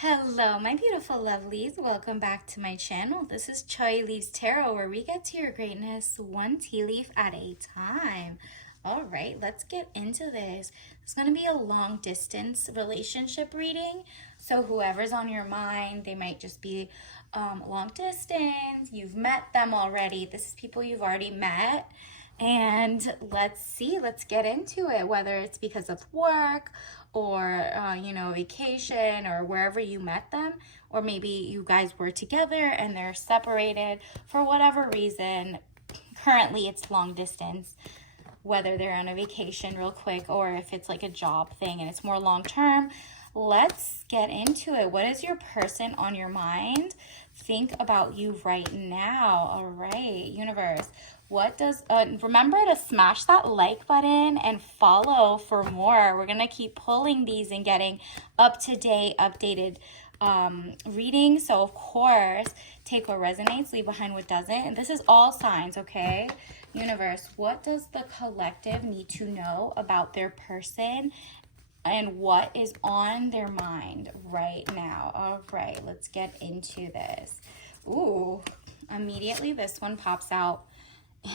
Hello, my beautiful lovelies. Welcome back to my channel. This is Choi Leaves Tarot, where we get to your greatness one tea leaf at a time. All right, let's get into this. It's going to be a long distance relationship reading. So whoever's on your mind, they might just be long distance. You've met them already. This is people you've already met. And let's get into it, whether it's because of work or, vacation or wherever you met them, or maybe you guys were together and they're separated for whatever reason. Currently, it's long distance, whether they're on a vacation real quick or if it's like a job thing and it's more long term. Let's get into it. What is your person on your mind think about you right now? All right, universe. What does, remember to smash that like button and follow for more. We're going to keep pulling these and getting up-to-date, updated readings. So, of course, take what resonates, leave behind what doesn't. And this is all signs, okay? Universe, what does the collective need to know about their person and what is on their mind right now? All right, let's get into this. Ooh, immediately this one pops out.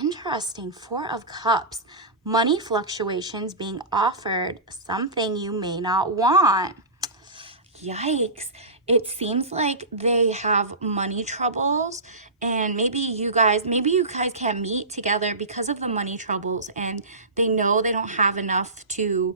Interesting. 4 of Cups. Money fluctuations being offered, something you may not want. Yikes. It seems like they have money troubles, and maybe you guys can't meet together because of the money troubles, and they know they don't have enough to,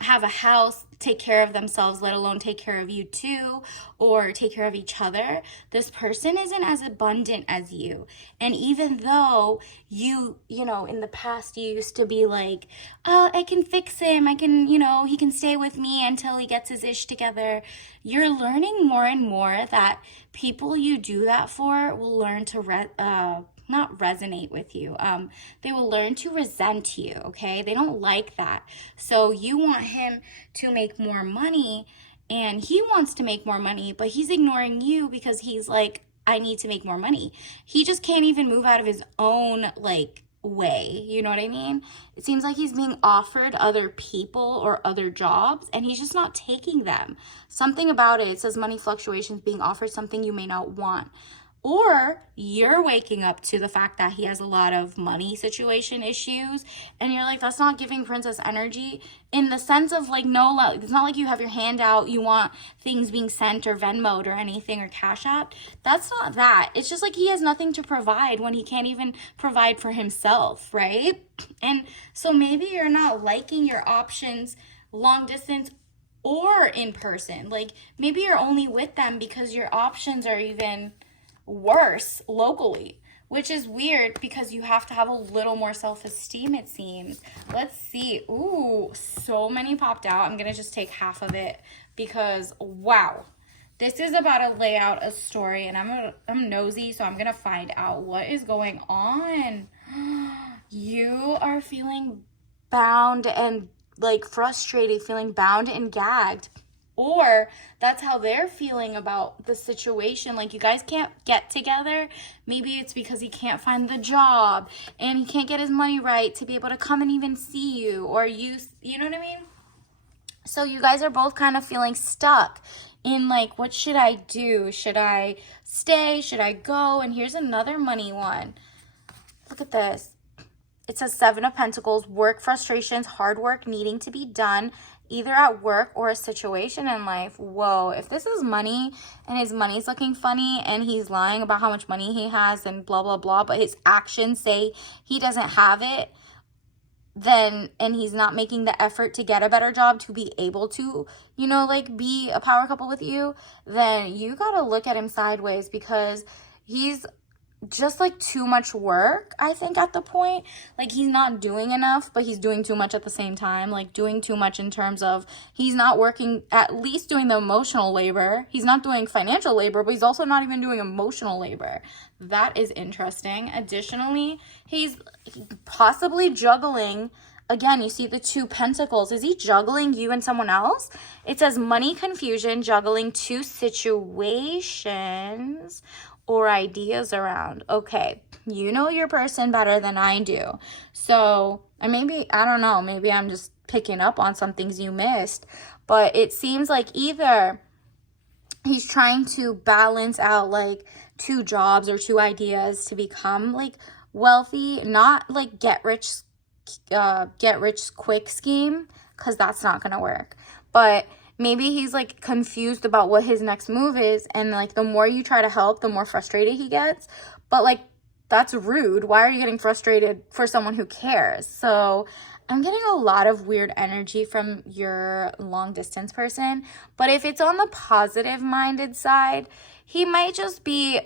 have a house, take care of themselves, let alone take care of you too, or take care of each other. This person isn't as abundant as you. And even though in the past you used to be like, I can fix him, he can stay with me until he gets his ish together. You're learning more and more that people you do that for will learn to not resonate with you. They will learn to resent you, okay? They don't like that. So you want him to make more money, and he wants to make more money, but he's ignoring you because he's like, I need to make more money. He just can't even move out of his own, way. You know what I mean? It seems like he's being offered other people or other jobs, and he's just not taking them. Something about it says money fluctuations being offered something you may not want. Or you're waking up to the fact that he has a lot of money situation issues, and you're like, that's not giving princess energy, in the sense of no, it's not like you have your hand out, you want things being sent or Venmoed or anything or Cash App. That's not that. It's just like he has nothing to provide when he can't even provide for himself, right? And so maybe you're not liking your options long distance or in person. Maybe you're only with them because your options are even worse locally, which is weird because you have to have a little more self-esteem, it seems. Let's see. Ooh, so many popped out. I'm gonna just take half of it because wow, this is about to lay out a story, and I'm nosy, so I'm gonna find out what is going on. You are feeling bound and frustrated, feeling bound and gagged. Or that's how they're feeling about the situation. You guys can't get together. Maybe it's because he can't find the job and he can't get his money right to be able to come and even see you, or you know what I mean? So you guys are both kind of feeling stuck in what should I do? Should I stay? Should I go? And here's another money one. Look at this. It says 7 of Pentacles, work frustrations, hard work needing to be done, either at work or a situation in life. Whoa, if this is money and his money's looking funny and he's lying about how much money he has and blah, blah, blah, but his actions say he doesn't have it, then, and he's not making the effort to get a better job to be able to, be a power couple with you, then you gotta look at him sideways, because he's just too much work, I think, at the point. He's not doing enough, but he's doing too much at the same time. Doing too much in terms of he's not working, at least doing the emotional labor. He's not doing financial labor, but he's also not even doing emotional labor. That is interesting. Additionally, he's possibly juggling. Again, you see the 2 Pentacles. Is he juggling you and someone else? It says money confusion, juggling 2 situations or ideas around. Okay, you know your person better than I do. So, and maybe, I don't know, maybe I'm just picking up on some things you missed. But it seems like either he's trying to balance out like two jobs or two ideas to become like wealthy, not like get rich quick scheme, because that's not gonna work. But maybe he's like confused about what his next move is, and like the more you try to help, the more frustrated he gets. But like, that's rude. Why are you getting frustrated for someone who cares? So I'm getting a lot of weird energy from your long distance person. But if it's on the positive minded side, he might just be,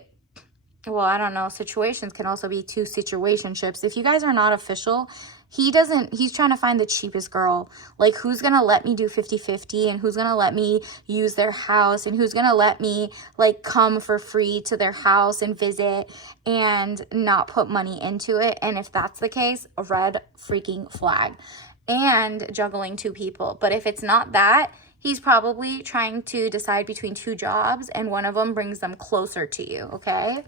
well, I don't know. Situations can also be two situationships. If you guys are not official, he's trying to find the cheapest girl. Like, who's going to let me do 50-50, and who's going to let me use their house, and who's going to let me like come for free to their house and visit and not put money into it. And if that's the case, a red freaking flag. And juggling two people. But if it's not that, he's probably trying to decide between two jobs, and one of them brings them closer to you, okay?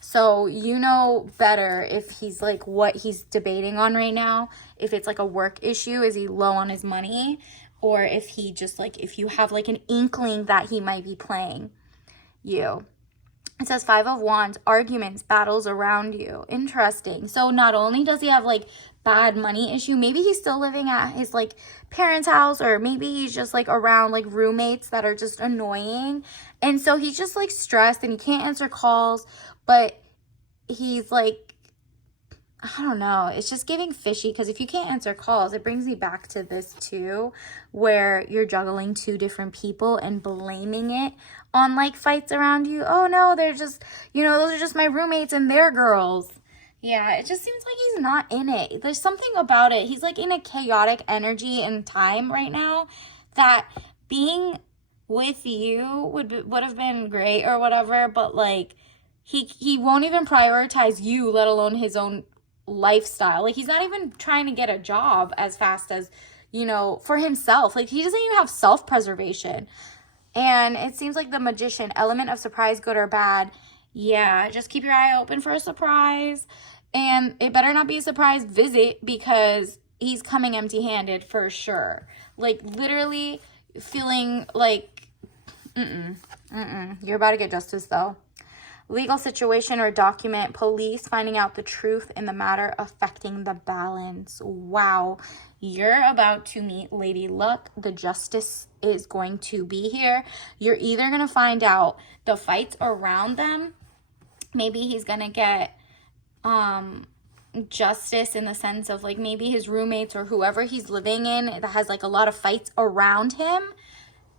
So you know better if he's like what he's debating on right now. If it's like a work issue, is he low on his money? Or if he just like, if you have like an inkling that he might be playing you. It says 5 of Wands, arguments, battles around you. Interesting. So not only does he have like bad money issue, maybe he's still living at his like parents' house, or maybe he's just like around like roommates that are just annoying. And so he's just like stressed and he can't answer calls, but he's like, I don't know. It's just giving fishy, because if you can't answer calls, it brings me back to this too, where you're juggling two different people and blaming it on like fights around you. Oh no, they're just, those are just my roommates and they're girls. Yeah, it just seems like he's not in it. There's something about it. He's like in a chaotic energy and time right now that being with you would have been great or whatever, but like he won't even prioritize you, let alone his own lifestyle. Like, he's not even trying to get a job as fast as, for himself. Like, he doesn't even have self-preservation. And it seems like the Magician, element of surprise, good or bad. Yeah, just keep your eye open for a surprise. And it better not be a surprise visit, because he's coming empty-handed for sure. Like, literally feeling like, You're about to get justice, though. Legal situation or document, police finding out the truth in the matter affecting the balance. Wow. You're about to meet Lady Luck. The justice is going to be here. You're either going to find out the fights around them. Maybe he's going to get justice in the sense of like maybe his roommates or whoever he's living in that has like a lot of fights around him.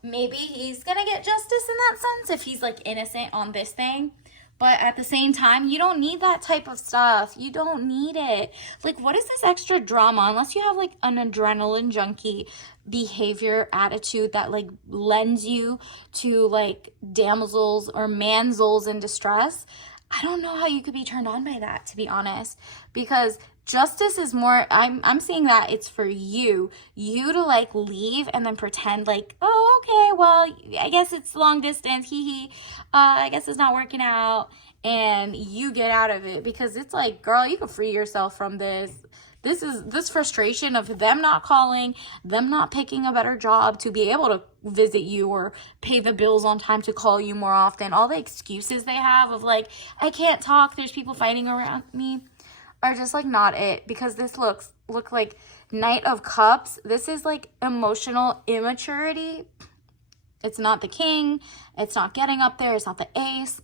Maybe he's going to get justice in that sense if he's like innocent on this thing. But at the same time, you don't need that type of stuff. You don't need it. Like, what is this extra drama? Unless you have, like, an adrenaline junkie behavior, attitude that, like, lends you to, like, damsels or manzels in distress. I don't know how you could be turned on by that, to be honest. Because justice is more, I'm seeing that it's for you to like leave and then pretend like, oh, okay, well, I guess it's long distance, I guess it's not working out, and you get out of it, because it's like, girl, you can free yourself from this frustration of them not calling, them not picking a better job to be able to visit you or pay the bills on time to call you more often. All the excuses they have of like, I can't talk, there's people fighting around me, are just like not it, because this look like Knight of Cups. This is like emotional immaturity. It's not the king. It's not getting up there. It's not the ace.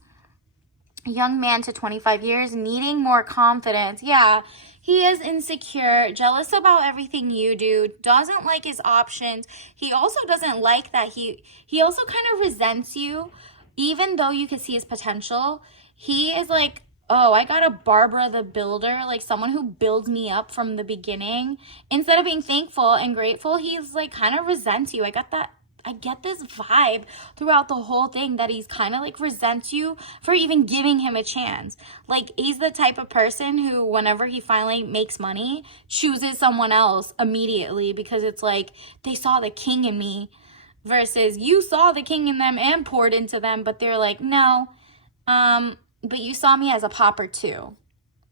Young man to 25 years, needing more confidence. Yeah, he is insecure, jealous about everything you do, doesn't like his options. He also doesn't like that he also kind of resents you, even though you can see his potential. He is like, oh, I got a Barbara the Builder, like someone who builds me up from the beginning. Instead of being thankful and grateful, he's like kind of resents you. I get this vibe throughout the whole thing that he's kind of like resents you for even giving him a chance. Like, he's the type of person who, whenever he finally makes money, chooses someone else immediately, because it's like, they saw the king in me, versus you saw the king in them and poured into them, but they're like, no, but you saw me as a pauper too.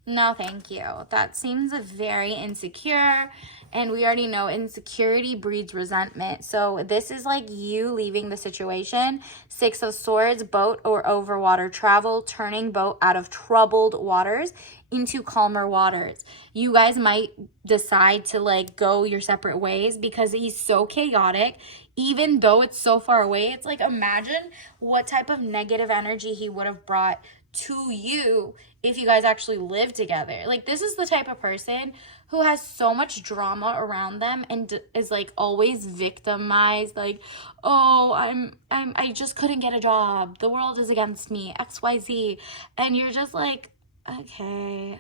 No, thank you. That seems very insecure. And we already know insecurity breeds resentment. So this is like you leaving the situation. Six of Swords, boat or over water travel, turning boat out of troubled waters into calmer waters. You guys might decide to like go your separate ways because he's so chaotic. Even though it's so far away, it's like imagine what type of negative energy he would have brought to you if you guys actually live together. Like this is the type of person who has so much drama around them and is like always victimized, like, oh, I just couldn't get a job, the world is against me, XYZ. And you're just like, okay,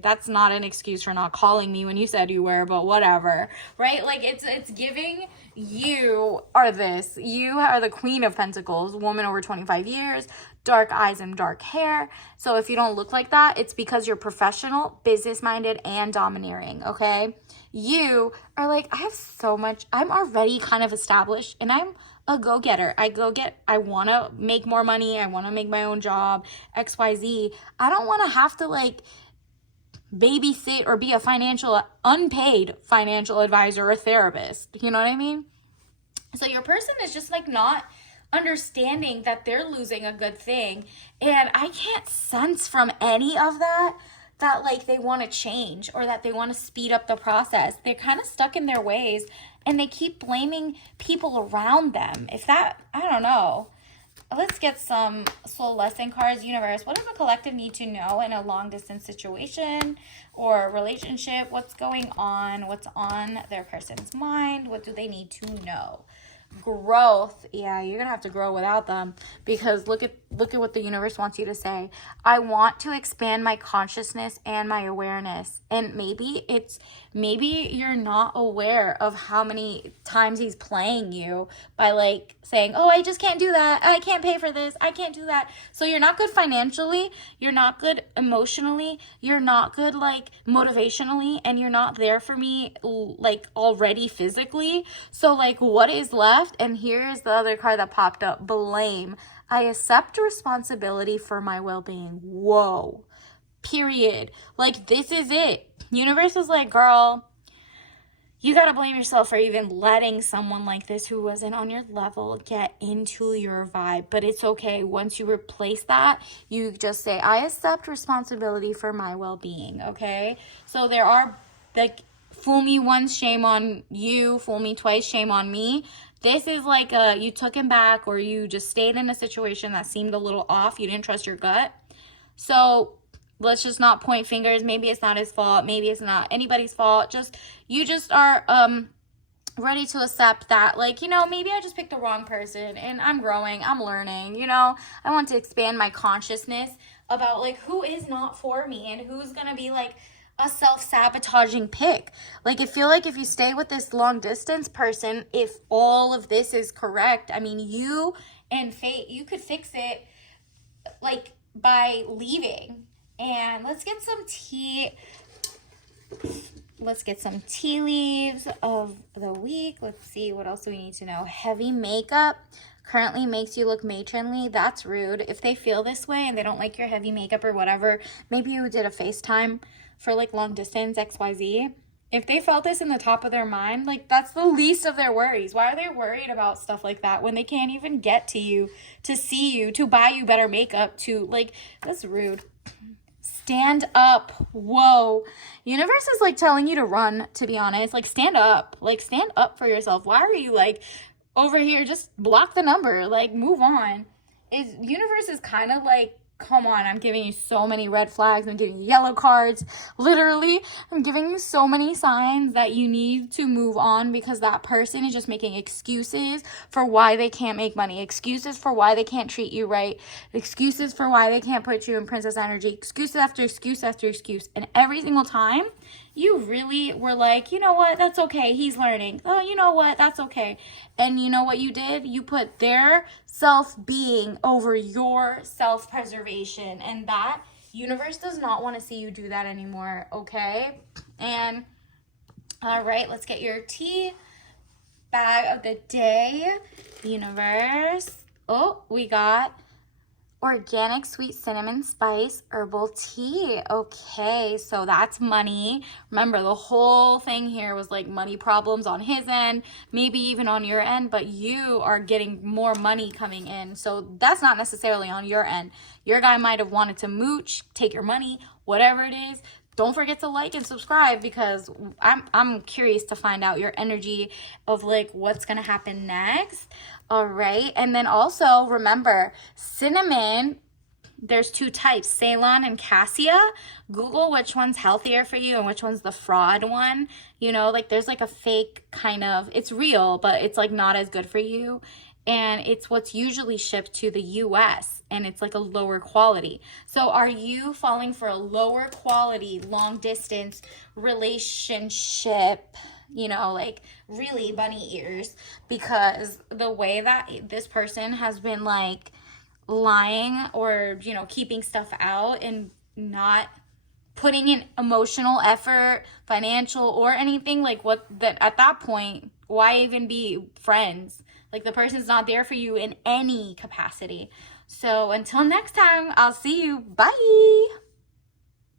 that's not an excuse for not calling me when you said you were, but whatever, right? Like it's giving you are this. You are the Queen of Pentacles, woman over 25 years, dark eyes and dark hair. So if you don't look like that, it's because you're professional, business-minded, and domineering, okay? You are like, I have so much, I'm already kind of established, and I'm a go-getter. I want to make more money. I want to make my own job, XYZ. I don't want to have to like babysit or be a unpaid financial advisor or therapist. You know what I mean? So your person is just like not understanding that they're losing a good thing. And I can't sense from any of that like they want to change or that they want to speed up the process. They're kind of stuck in their ways and they keep blaming people around them. I don't know. Let's get some soul lesson cards. Universe, what does the collective need to know in a long distance situation or relationship? What's going on? What's on their person's mind? What do they need to know? Growth. Yeah, you're gonna have to grow without them, because look at what the universe wants you to say. I want to expand my consciousness and my awareness. And maybe you're not aware of how many times he's playing you by like saying, oh, I just can't do that, I can't pay for this, I can't do that. So you're not good financially, you're not good emotionally, you're not good like motivationally, and you're not there for me like already physically. So like what is left? And here's the other card that popped up: blame. I accept responsibility for my well-being. Whoa. Period. Like this is it. Universe is like, girl, you gotta blame yourself for even letting someone like this who wasn't on your level get into your vibe. But it's okay. Once you replace that, you just say, I accept responsibility for my well-being, okay? So there are, like, fool me once, shame on you. Fool me twice, shame on me. This is like you took him back, or you just stayed in a situation that seemed a little off. You didn't trust your gut. So let's just not point fingers. Maybe it's not his fault. Maybe it's not anybody's fault. You just are ready to accept that, like, maybe I just picked the wrong person and I'm growing, I'm learning, I want to expand my consciousness about like who is not for me and who's gonna be like a self-sabotaging pick. Like, I feel like if you stay with this long distance person, if all of this is correct, I mean, you and fate, you could fix it like by leaving. And let's get some tea leaves of the week. Let's see what else do we need to know. Heavy makeup currently makes you look matronly. That's rude. If they feel this way and they don't like your heavy makeup or whatever, maybe you did a FaceTime for like long distance, XYZ. If they felt this in the top of their mind, like that's the least of their worries. Why are they worried about stuff like that when they can't even get to you, to see you, to buy you better makeup, to like, that's rude. Stand up. Whoa. Universe is like telling you to run, to be honest. Like, stand up. Like, stand up for yourself. Why are you like over here? Just block the number. Like, move on. Universe is kind of like, come on, I'm giving you so many red flags. I'm giving you yellow cards. Literally, I'm giving you so many signs that you need to move on, because that person is just making excuses for why they can't make money, excuses for why they can't treat you right, excuses for why they can't put you in princess energy, excuses after excuse after excuse. And every single time, you really were like, you know what, that's okay, he's learning. Oh, you know what, that's okay. And you know what you did? You put their self-being over your self-preservation. And that universe does not want to see you do that anymore, okay? And all right, let's get your tea bag of the day. Universe. Oh, we got Organic sweet cinnamon spice herbal tea. Okay, so that's money. Remember, the whole thing here was like money problems on his end, maybe even on your end, but you are getting more money coming in. So that's not necessarily on your end. Your guy might have wanted to mooch, take your money, whatever it is. Don't forget to like and subscribe, because I'm curious to find out your energy of like what's gonna happen next. All right, and then also remember, cinnamon, there's two types, Ceylon and Cassia. Google which one's healthier for you and which one's the fraud one. You know, like there's like a fake kind of, it's real, but it's like not as good for you. And it's what's usually shipped to the US, and it's like a lower quality. So are you falling for a lower quality, long distance relationship? You know, like really bunny ears, because the way that this person has been like lying or, you know, keeping stuff out and not putting in emotional effort, financial or anything, like what that at that point, why even be friends? Like the person's not there for you in any capacity. So until next time, I'll see you. Bye.